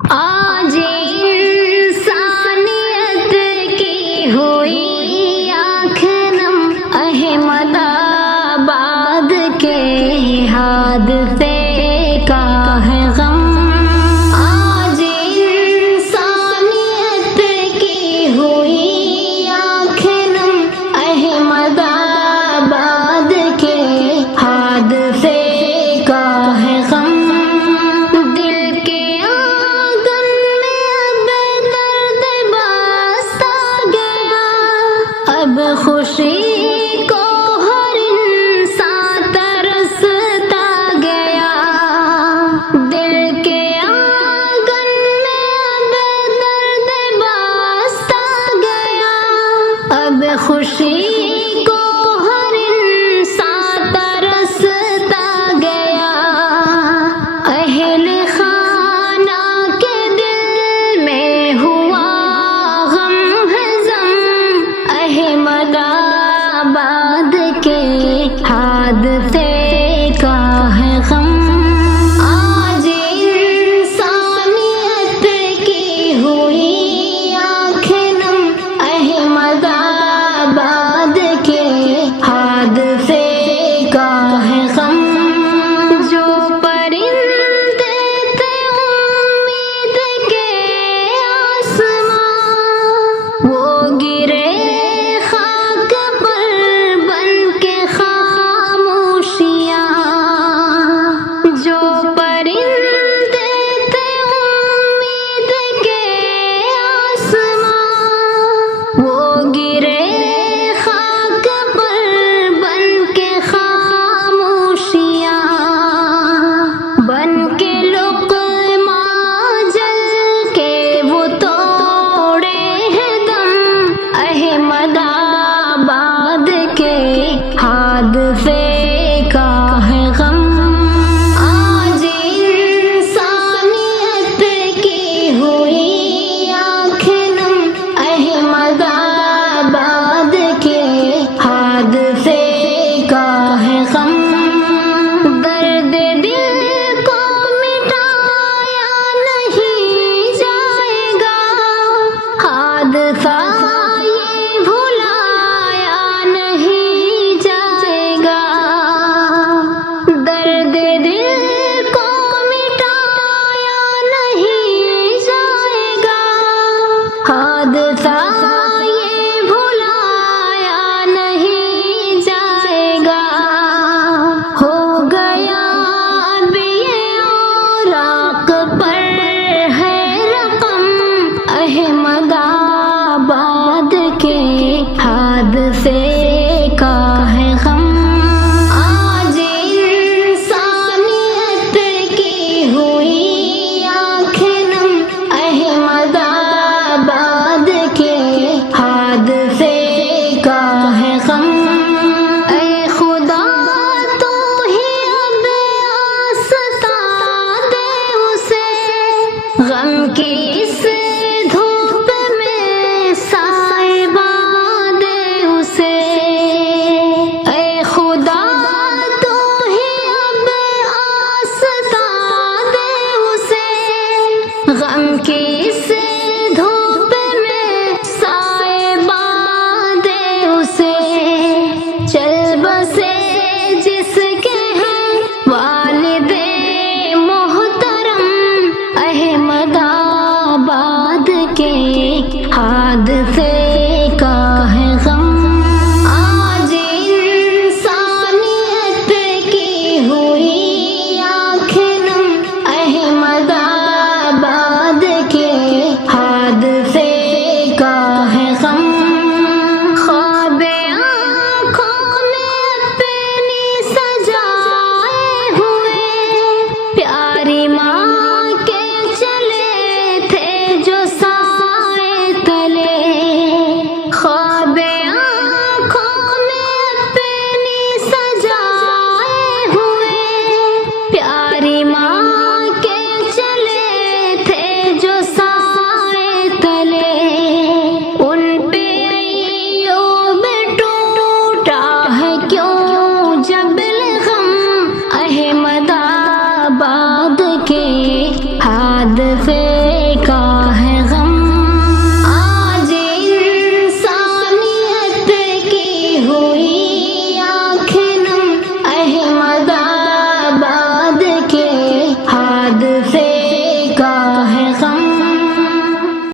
آج انسانیت کی ہوئی آنکھ نم، احمد آباد کے حادثے کا ہے غم۔ آج انسانیت کی ہوئی آنکھ نم، احمد آباد کے حادثے کا ہے غم۔ اب خوشی کو ہر انسان ترستا گیا، دل کے آنگن میں اب درد باستا گیا۔ اب خوشی کو ہر انسان ترستا گیا، اہل خانہ کے دل میں ہوا غم ہے زم، احمد آباد کے حادثے کا ہے غم۔ آج انسانیت کی ہوئی آنکھ نم، احمد آباد کے حادثے کا ہے غم۔ جو پرندے تھے امید کے آسمان، وہ گرے خاک پر بن کے خاموشیاں۔ جو پرندے تھے امید کے آسمان، وہ گرے خاک پر بن کے خاموشیاں۔ بن کے لقمہ جل کے وہ توڑے ہیں دم، احمد آباد کے حادثے کا ہے غم۔ آج انسانیت کی ہوئی آنکھ نم، احمد آباد کے حادثے کا ہے غم۔ درد دل کو مٹایا نہیں جائے گا، حادثہ یہ بھلایا نہیں جائے گا۔ درد دل کو مٹایا نہیں جائے گا، حادثہ یہ بھلایا نہیں جائے گا۔ ہو گیا اب یہ اوراق پر ہے رقم، احمد آباد کے حادثے کا ہے غم۔ آج انسانیت کی ہوئی آنکھ نم، احمد آباد کے حادثے کا ہے غم۔ اے خدا تو ہی اب آستا دے اسے، غم کی اس دھوپ میں سائبہ دے اسے۔ اے خدا تو ہی اب آستا دے اسے، غم کی اس دھوپ میں سائبہ دے اسے۔ چل بسے جس کے ہیں والد محترم، احمد آباد کے حادثے